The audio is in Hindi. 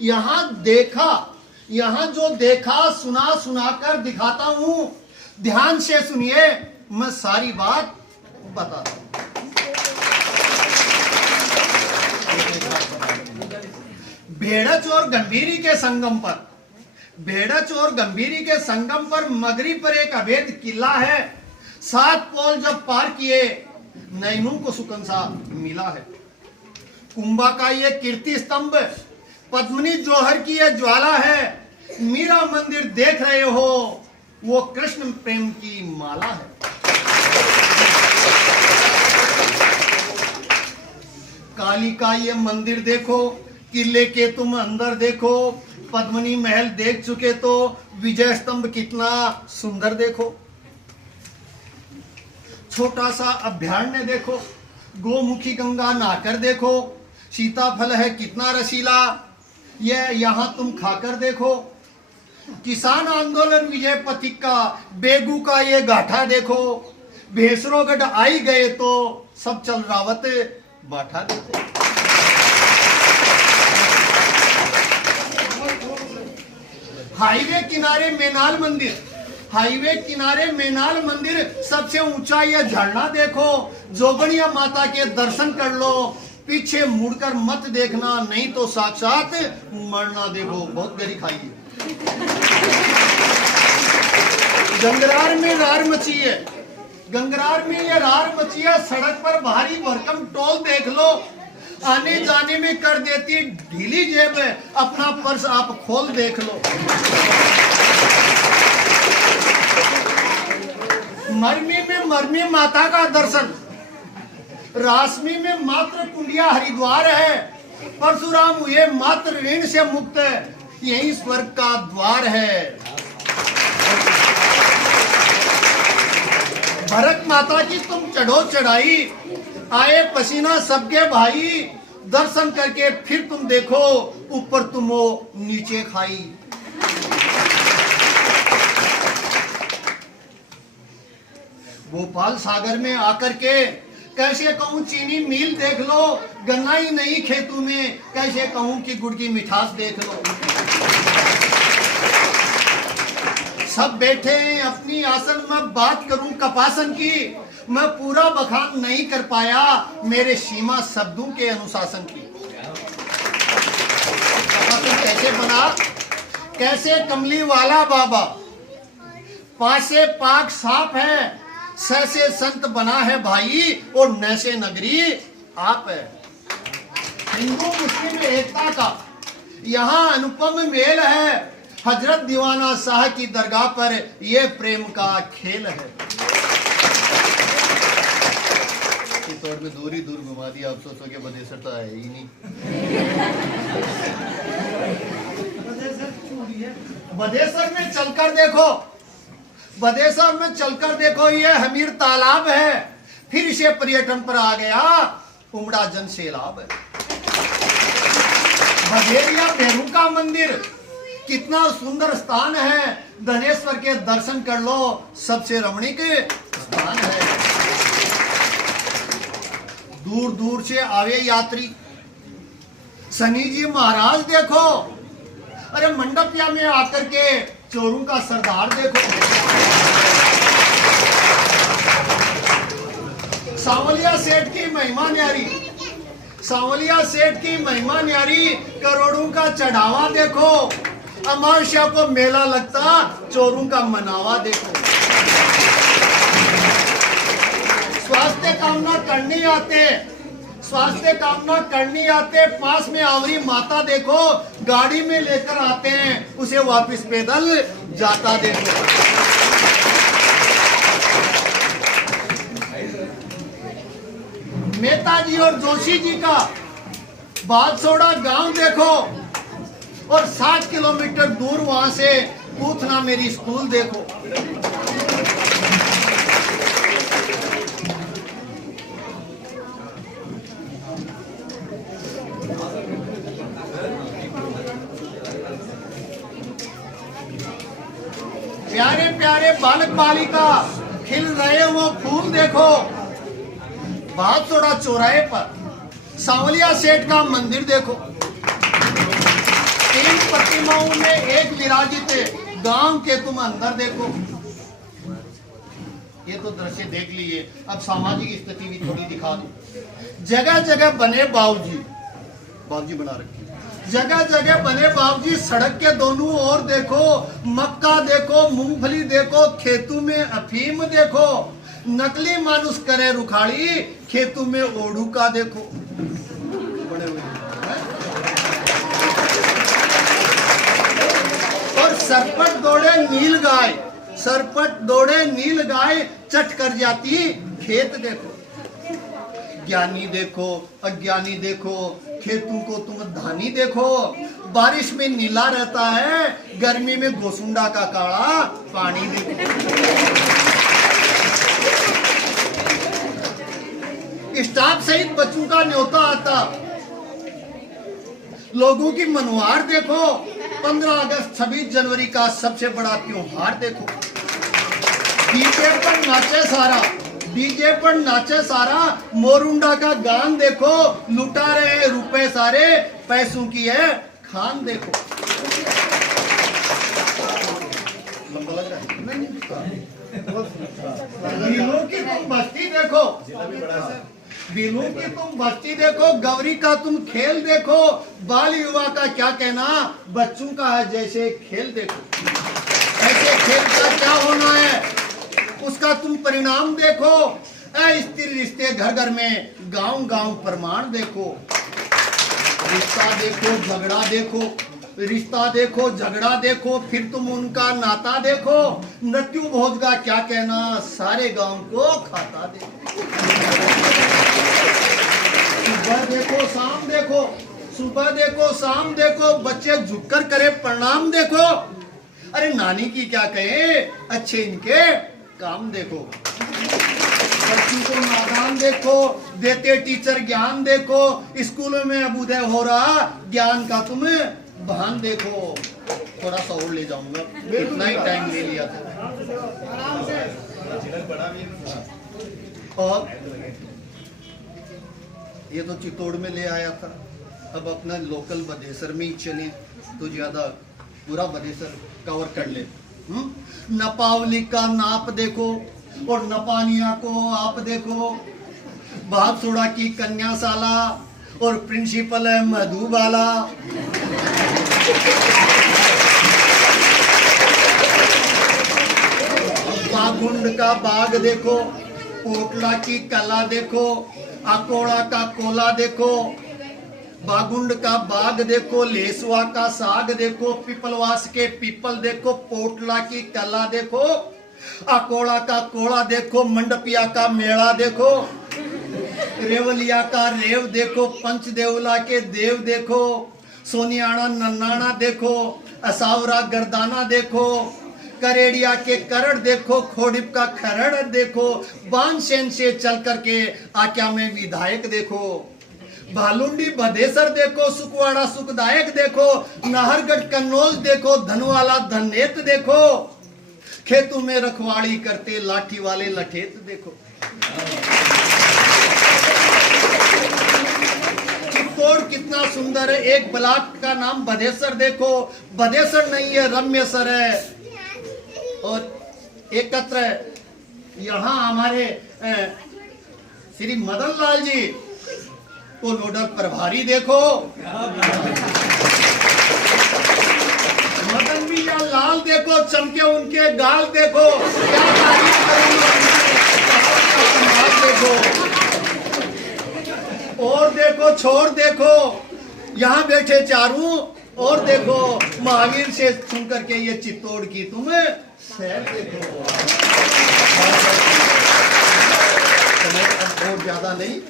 यहाँ जो देखा सुना सुनाकर दिखाता हूं, ध्यान से सुनिए, मैं सारी बात बताता हूं। भेड़च और गंभीरी के संगम पर मगरी पर एक अवैध किला है। 7 पोल जब पार किए, नैनू को सुकन सा मिला है। कुंभा का ये कीर्ति स्तंभ, पद्मिनी जौहर की ये ज्वाला है। मीरा मंदिर देख रहे हो, वो कृष्ण प्रेम की माला है। काली का ये मंदिर देखो, किले के तुम अंदर देखो। पद्मिनी महल देख चुके तो विजय स्तंभ कितना सुंदर देखो। छोटा सा अभ्यारण्य देखो, गोमुखी गंगा नहाकर देखो। सीताफल है कितना रसीला, ये यहां तुम खाकर देखो। किसान आंदोलन विजय पथिक का बेगू का ये गाठा देखो। भेसरोगढ़ आई गए तो सब चल रावत बाठा देखो। हाईवे किनारे मेनाल मंदिर, सबसे ऊंचा ये झरना देखो। जोगनिया माता के दर्शन कर लो, पीछे मुड़कर मत देखना, नहीं तो साक्षात मरना देखो। बहुत गरी खाई है। गंगरार में ये रार मची है। सड़क पर भारी भरकम टोल देख लो, आने जाने में कर देती ढीली जेब, अपना पर्स आप खोल देख लो। मरमी माता का दर्शन, रासमी में मात्र कुंडिया हरिद्वार है। परशुराम हुए मात्र ऋण से मुक्त, यही स्वर्ग का द्वार है। भरत माता की तुम चढ़ो चढ़ाई, आए पसीना सबके भाई। दर्शन करके फिर तुम देखो, ऊपर तुम हो नीचे खाई। भोपाल सागर में आकर के कैसे कहूं चीनी मिल देख लो। गन्ना ही नहीं खेतों में, कैसे कहूं कि गुड़ की मिठास देख लो। सब बैठे हैं अपनी आसन में, बात करूं कपासन की। मैं पूरा बखान नहीं कर पाया मेरे सीमा शब्दों के अनुशासन की। कपासन कैसे बना, कैसे कमली वाला बाबा। पासे पाक साफ है, से संत बना है भाई, और नैसे नगरी आप है। हिंदू मुस्लिम एकता का यहाँ अनुपम मेल है। हजरत दीवाना शाह की दरगाह पर ये प्रेम का खेल है। तौर में दूर ही दूर घुमा दिया, आप सोचोगे बदेसर तो है ही नहीं। बदेसर में चलकर देखो, ये हमीर तालाब है। फिर से पर्यटन पर आ गया, उमड़ा जन सैलाब है। बघेरिया भेरू का मंदिर कितना सुंदर स्थान है। धनेश्वर के दर्शन कर लो, सबसे रमणीक स्थान है। दूर दूर से आवे यात्री, शनि जी महाराज देखो। अरे मंडपिया में आकर के चोरों का सरदार देखो। सांवलिया सेठ की महिमा न्यारी, करोड़ों का चढ़ावा देखो। अमावस्या को मेला लगता, चोरों का मनावा देखो। स्वास्थ्य कामना करनी आते, पास में आवरी माता देखो। गाड़ी में लेकर आते हैं, उसे वापस पैदल जाता देखो। मेहता जी और जोशी जी का बादसोड़ा गांव देखो, और 60 किलोमीटर दूर वहां से पूतना मेरी स्कूल देखो। प्यारे प्यारे बालक बालिका खिल रहे वो फूल देखो। बादसोड़ा चौराहे पर सांवलिया सेठ का मंदिर देखो। प्रतिमाओं में एक विराजित गांव के तुम अंदर देखो। ये तो दृश्य देख लिए, अब सामाजिक स्थिति भी थोड़ी दिखा दो। जगह जगह बने बाबूजी बना रखे, जगह जगह बने बाबूजी। सड़क के दोनों ओर देखो, मक्का देखो, मूंगफली देखो, खेतों में अफीम देखो। नकली मानुष करे रुखाड़ी, खेतों में ओड़ू का देखो बड़े हुए। और सरपट दौड़े नील गाय, सरपट दौड़े नील गाय, चट कर जाती खेत देखो। ज्ञानी देखो, अज्ञानी देखो, खेतों को तुम धानी देखो। बारिश में नीला रहता है, गर्मी में गोसुंडा का काला पानी देखो। स्टाफ सहित बच्चों का न्योता आता, लोगों की मनोहार देखो। 15 अगस्त 26 जनवरी का सबसे बड़ा त्योहार देखो। डीजे पर नाचे सारा, डीजे पर नाचे सारा। मोरुंडा का गान देखो, लुटा रहे रुपए सारे, पैसों की है खान देखो। लंबा लग रहा है। बिलों की तुम बस्ती देखो, बिलों की तुम बस्ती देखो। गौरी का तुम खेल देखो। बाल युवा का क्या कहना, बच्चों का है जैसे खेल देखो। ऐसे खेल का क्या होना है, उसका तुम परिणाम देखो। स्थिर रिश्ते घर घर में, गांव गांव प्रमाण देखो। रिश्ता देखो, झगड़ा देखो, रिश्ता देखो, झगड़ा देखो, फिर तुम उनका नाता देखो। मृत्यु भोज का क्या कहना, सारे गांव को खाता देखो। सुबह देखो, शाम देखो, सुबह देखो, शाम देखो। बच्चे झुककर करे प्रणाम देखो। अरे नानी की क्या कहे, अच्छे इनके काम देखो। बच्चों को नादान देखो, देते टीचर ज्ञान देखो। स्कूलों में अब उदय हो रहा ज्ञान का तुम भान देखो। थोड़ा सा और ले जाऊंगा, इतना ही टाइम ले लिया था। और ये तो चित्तौड़ में ले आया था, अब अपना लोकल बदेसर में ही चले तो ज्यादा पूरा बदेसर कवर कर ले। नपावली का नाप देखो और नपानिया को आप देखो। भागसोड़ा की कन्याशाला और प्रिंसिपल है मधुबाला। बागुंड का बाग देखो, पोटला की कला देखो, अकोड़ा का कोला देखो। बागुंड का बाग देखो, लेसुआ का साग देखो, पिपलवास के पीपल देखो, पोटला की कला देखो, अकोड़ा का कोड़ा देखो, मंडपिया का मेला देखो, रेवलिया का रेव देखो, पंचदेवला के देव देखो, सोनियाना नन्नाना देखो, असावरा गर्दाना देखो, करेड़िया के करड़ देखो, खोडिप का खरड़ देखो, बानसेन से चल करके आक्या में विधायक देखो, भालुंडी बदेसर देखो, सुखवाड़ा सुखदायक देखो, नाहरगढ़ कन्नौज देखो, धनवाला धनेत देखो, खेतों में रखवाड़ी करते लाठी वाले लठेत देखो। चित्तौड़ कितना सुंदर है। एक ब्लॉक का नाम बदेसर देखो, बदेसर नहीं है रम्यसर है। और एकत्र यहाँ हमारे श्री मदन लाल जी को नोडल प्रभारी देखो। मदन भी या लाल देखो, चमके उनके गाल देखो, क्या तारीफ करूंगा देखो। और देखो, छोड़ देखो, यहाँ बैठे चारों और देखो, महावीर से सुन करके ये चित्तौड़ की तुम शहर देखो। समय अब बहुत ज्यादा नहीं,